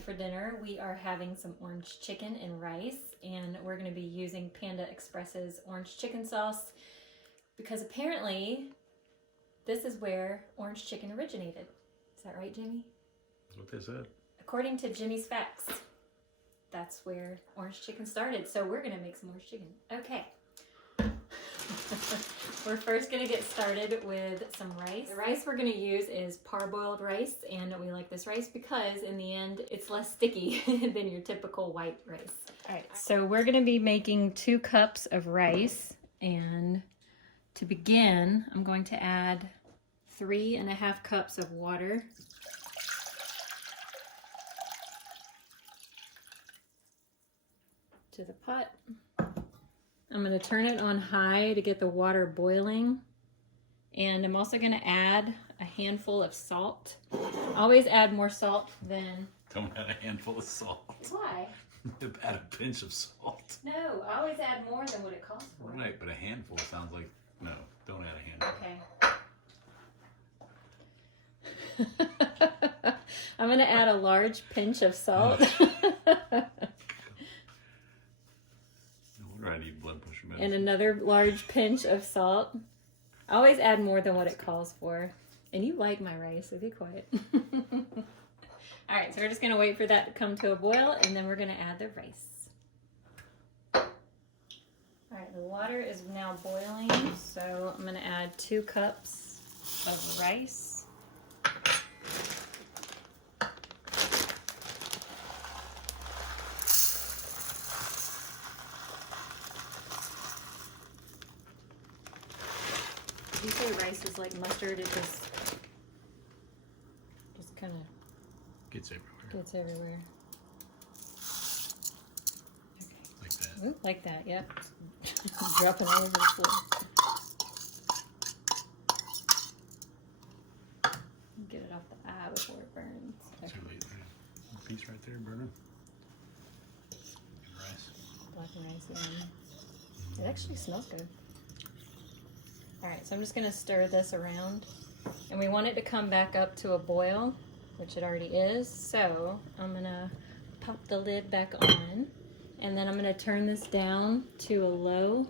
tonight for dinner we are having some orange chicken and rice, and we're going to be using Panda Express's orange chicken sauce because apparently this is where orange chicken originated. Is that right, Jimmy? That's what they said. According to Jimmy's Facts, that's where orange chicken started. So we're going to make some orange chicken. Okay. We're first going to get started with some rice. The rice we're going to use is parboiled rice, and we like this rice because in the end it's less sticky than your typical white rice. All right, so we're going to be making 2 cups of rice, and to begin I'm going to add 3.5 cups of water. To the pot. I'm going to turn it on high to get the water boiling, and I'm also going to add a handful of salt. Always add more salt than... Don't add a handful of salt. Why? Add a pinch of salt. No, I always add more than what it calls for. Right, but a handful sounds like... No, don't add a handful. Okay. I'm going to add a large pinch of salt. I need blood pressure medicine. And another large pinch of salt. I always add more than what it calls for. And you like my rice, so be quiet. All right, so we're just going to wait for that to come to a boil, and then we're going to add the rice. All right, the water is now boiling, so I'm going to add 2 cups of rice. Did you say rice is like mustard? It just kind of Gets everywhere. gets everywhere. Okay. Like that. Ooh, like that, yep. Dropping all over the floor. Get it off the eye before it burns. Okay. Too late. A piece right there burning. And rice. Black and rice, yeah. It actually smells good. Alright, so I'm just going to stir this around. And we want it to come back up to a boil, which it already is. So I'm going to pop the lid back on. And then I'm going to turn this down to a low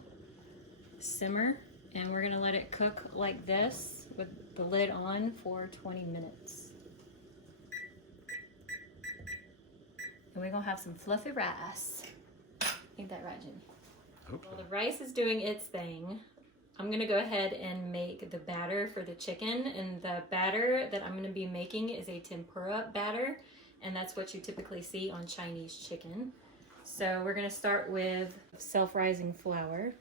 simmer. And we're going to let it cook like this with the lid on for 20 minutes. And we're going to have some fluffy rice. Ain't that right, Jimmy? Hope While so. the rice is doing its thing, I'm going to go ahead and make the batter for the chicken. And the batter that I'm going to be making is a tempura batter. And that's what you typically see on Chinese chicken. So we're going to start with self-rising flour.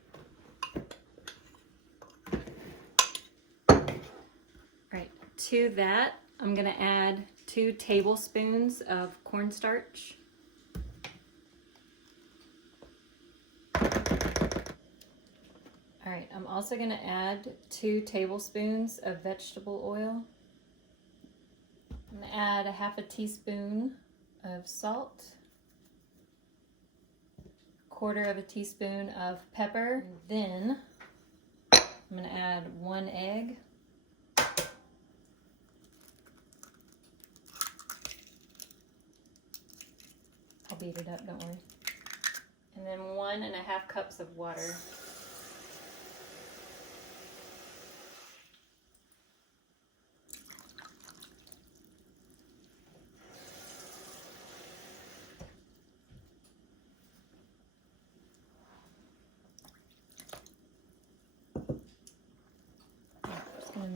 Right, to that, I'm going to add 2 tablespoons of cornstarch. All right, I'm also going to add 2 tablespoons of vegetable oil. I'm going to add a 1/2 teaspoon of salt, 1/4 teaspoon of pepper. Then I'm going to add 1 egg. I'll beat it up, don't worry. And then 1.5 cups of water.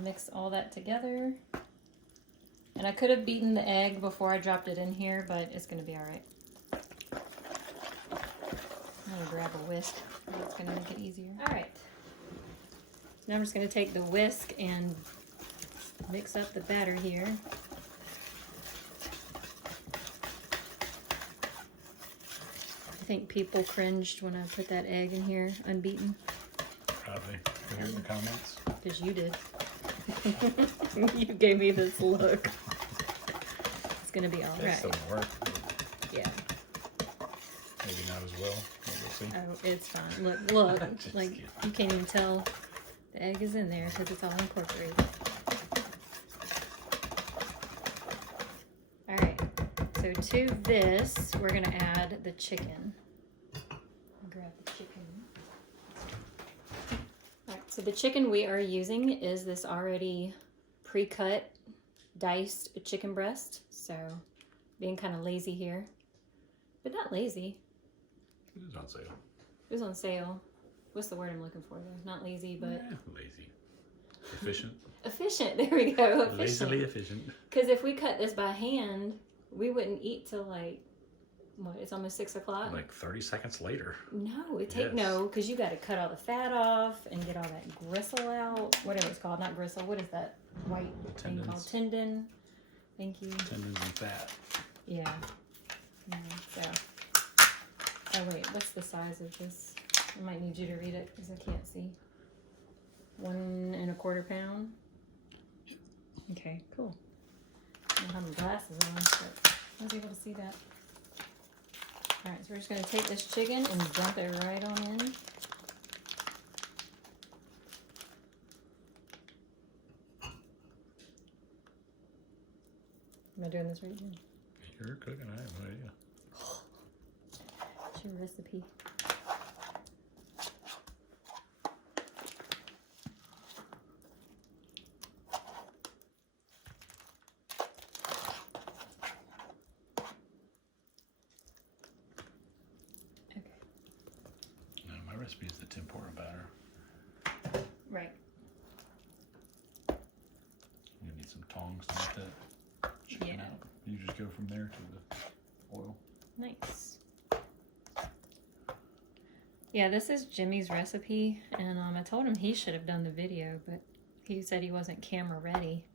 Mix all that together. And I could have beaten the egg before I dropped it in here, but it's going to be all right. I'm going to grab a whisk. That's going to make it easier. All right. Now I'm just going to take the whisk and mix up the batter here. I think people cringed when I put that egg in here unbeaten. Probably. You hear in the comments? Because you did. You gave me this look. It's gonna be all right. That still work. Yeah. Maybe not as well. We'll see. Oh, it's fine. Look. Just Like, kidding. you can't even tell the egg is in there because it's all incorporated. All right. So So to this, we're gonna add the chicken. Grab the chicken. All right, so the chicken we are using is this already pre-cut, diced chicken breast. So being kind of lazy here, but not lazy. It was on sale. It was on sale. What's the word I'm looking for though? Not lazy, but lazy. Efficient. Efficient. There we go. Efficient. Lazily efficient. Because if we cut this by hand, we wouldn't eat till like what? It's almost 6 o'clock. Like 30 seconds later. No, because you got to cut all the fat off and get all that gristle out. Whatever it's called, not gristle. What is that white thing called? Tendon. Thank you. Tendons and fat. Yeah. So. Oh wait, what's the size of this? I might need you to read it because I can't see. 1 1/4 pound. Okay, cool. I don't have my glasses on, but I was able to see that. All right, so we're just going to take this chicken and dump it right on in. Am I doing this right here? You're cooking, I have no idea. It's your recipe. My recipe is the tempura batter. Right. You need some tongs to get that chicken out. You just go from there to the oil. Nice. Yeah, this is Jimmy's recipe, and I told him he should have done the video, but he said he wasn't camera ready.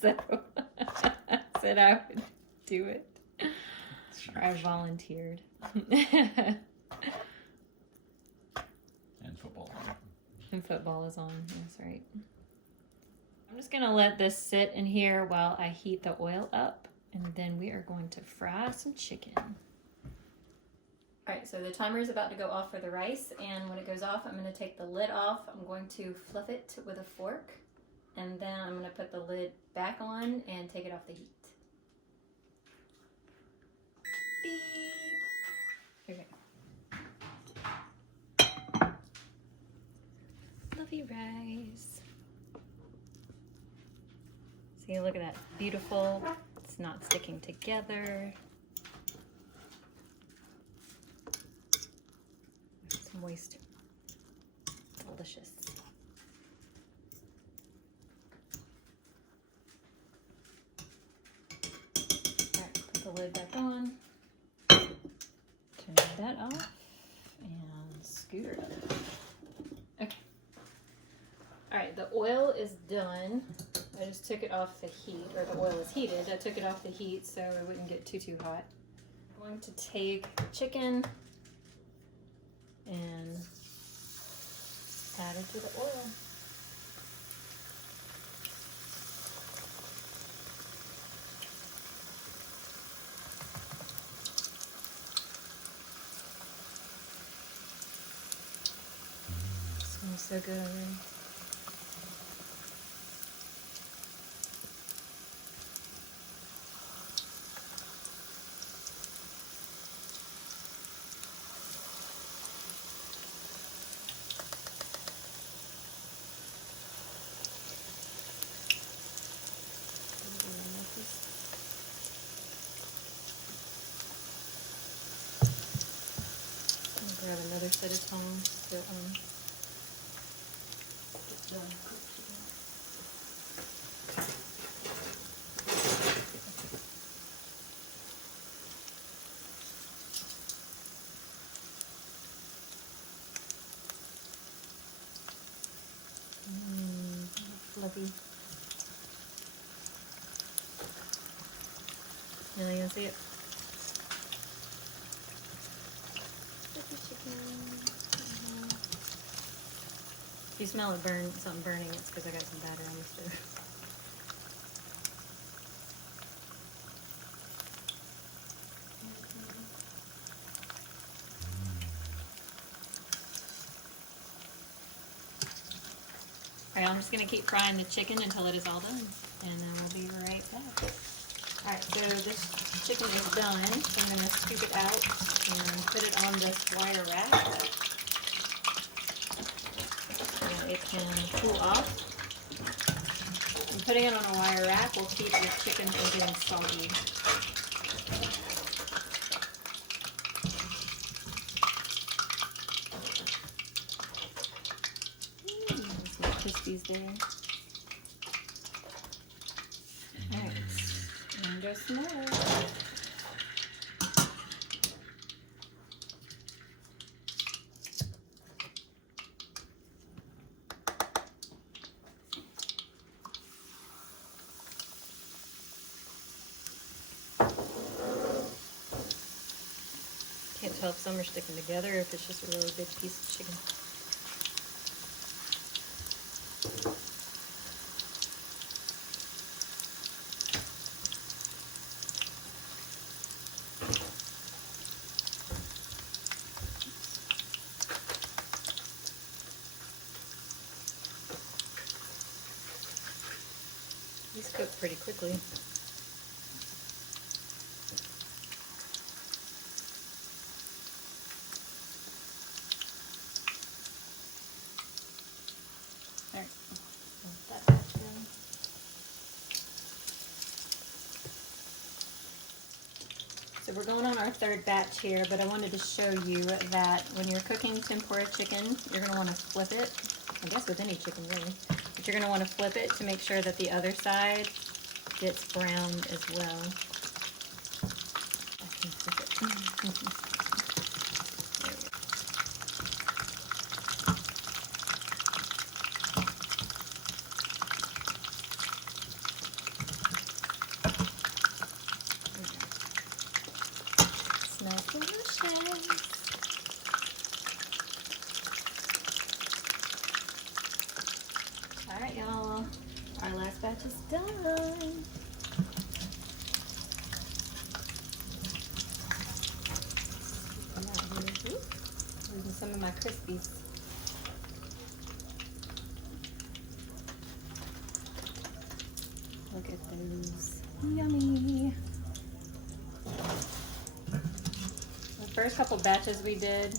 So I said I would do it. Or I volunteered. And football. And football is on, that's right. I'm just gonna let this sit in here while I heat the oil up, and then we are going to fry some chicken. All right, so the timer is about to go off for the rice, and when it goes off, I'm gonna take the lid off. I'm going to fluff it with a fork, and then I'm gonna put the lid back on and take it off the heat. Beep. Okay. Fluffy rice. See, look at that. Beautiful. It's not sticking together. It's moist. Delicious. Alright, put the lid back on. Turn that off and scoot her up. Okay. Alright, the oil is done. I just took it off the heat, or the oil is heated. I took it off the heat so it wouldn't get too hot. I'm going to take the chicken and add it to the oil. Smells so good already. Grab another set of tongs to get done cooking. Fluffy. Now you can see it. If you smell it something burning, it's because I got some batter on the stove. Alright, I'm just going to keep frying the chicken until it is all done, and then we'll be right Alright, so this chicken is done. So I'm going to scoop it out and put it on this wire rack. So it can cool off. And putting it on a wire rack will keep your chicken from getting soggy. Some crispies there. Alright, and go some more. Can't tell if some are sticking together or if it's just a really big piece of chicken. These cook pretty quickly. Alright, let that batch go. So we're going on our third batch here, but I wanted to show you that when you're cooking tempura chicken, you're going to want to flip it. I guess with any chicken really. But you're going to want to flip it to make sure that the other side gets browned as well. I can flip it. There we go. Smells delicious. Alright, y'all. Our last batch is done. Losing some of my crispies. Look at those. Yummy. The first couple batches we did,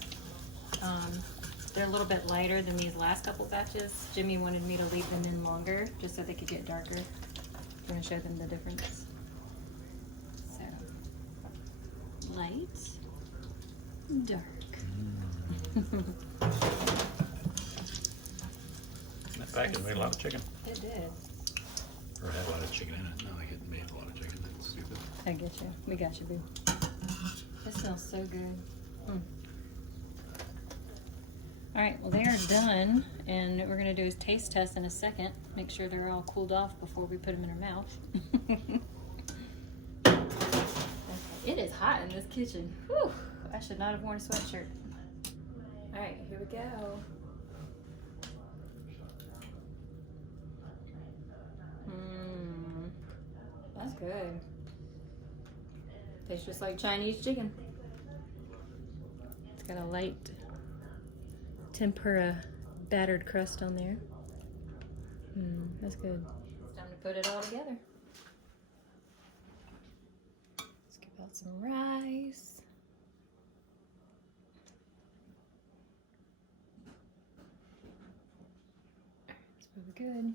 they're a little bit lighter than these last couple batches. Jimmy wanted me to leave them in longer just so they could get darker. I'm going to show them the difference. So, light, dark. That package made a lot of chicken. It did. Or had a lot of chicken in it. No, I hadn't made a lot of chicken. That's stupid. I get you. We got you, boo. This smells so good. Alright, well they are done, and what we're going to do is taste test in a second. Make sure they're all cooled off before we put them in our mouth. Okay, it is hot in this kitchen. Whew, I should not have worn a sweatshirt. Alright, here we go. That's good. Tastes just like Chinese chicken. It's got a light tempura battered crust on there. That's good. It's time to put it all together. Scoop out some rice. It's really good.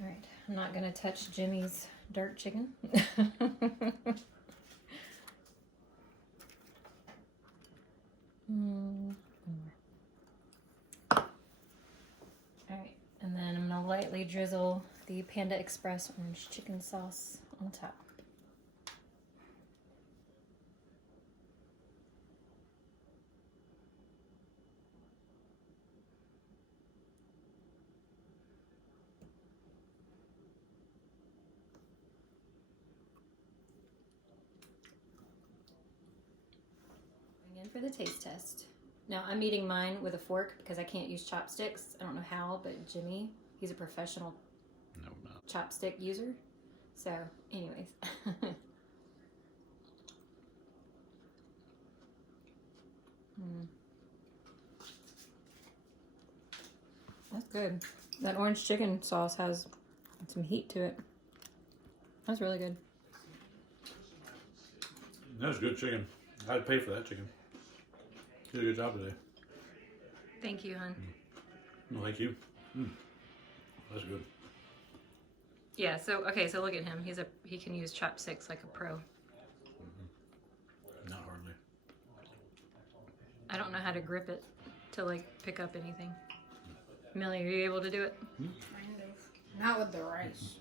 All right, I'm not gonna touch Jimmy's dark chicken. Alright, and then I'm gonna lightly drizzle the Panda Express orange chicken sauce on top. In for the taste test. Now I'm eating mine with a fork because I can't use chopsticks. I don't know how, but Jimmy, he's a professional chopstick user. So anyways. That's good. That orange chicken sauce has some heat to it. That's really good. That was good chicken. I'd pay for that chicken. You did a good job today. Thank you, hon. No, thank you. That's good. Yeah, so okay, so look at him. He can use chopsticks like a pro. Not hardly. I don't know how to grip it to like pick up anything. Millie, are you able to do it? Kind of. Not with the rice.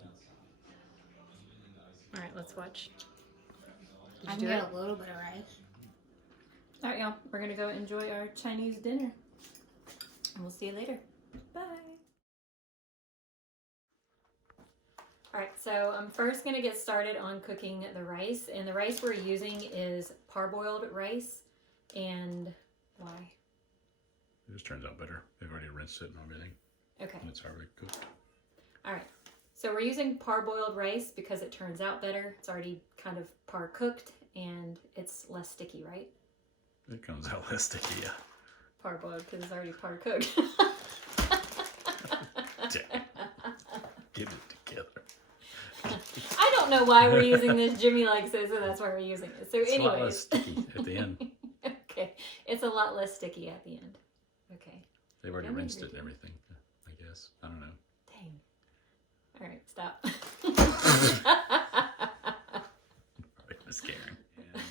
All right, let's watch. Did I you can do it? get a little bit of rice. All right, y'all. We're gonna go enjoy our Chinese dinner, and we'll see you later. Bye. All right, so I'm first gonna get started on cooking the rice, and the rice we're using is parboiled rice. And why? It just turns out better. They've already rinsed it and everything. Okay. And it's already cooked. All right. So we're using parboiled rice because it turns out better. It's already kind of par cooked and it's less sticky, right? It comes out less sticky, yeah. Parboiled because it's already par cooked. Get it together. I don't know why we're using this. Jimmy likes it, so that's why we're using it. So It's anyways. a lot less sticky at the end. Okay. It's a lot less sticky at the end. Okay. They've already Don't rinsed agree. it and everything, I guess. I don't know. Dang. All right, stop. Right, scaring.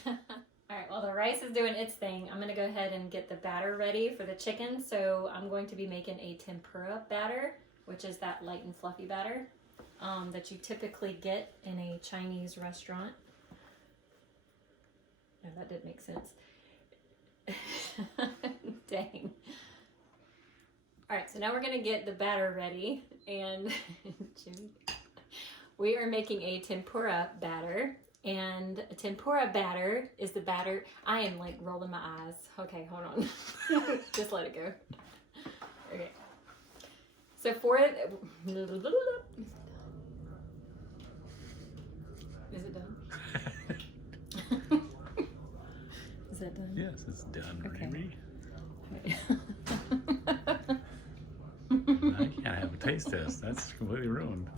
All right, while the rice is doing its thing, I'm gonna go ahead and get the batter ready for the chicken. So I'm going to be making a tempura batter, which is that light and fluffy batter that you typically get in a Chinese restaurant. No, that didn't make sense. Dang. All right, so now we're gonna get the batter ready, and Jimmy, we are making a tempura batter. And a tempura batter is the batter. I am like rolling my eyes. Okay, hold on. Just let it go. Okay. So for it, is it done? Is that done? Yes, it's done, Okay. Riri. Okay. Now you can't have a taste test. That's completely ruined.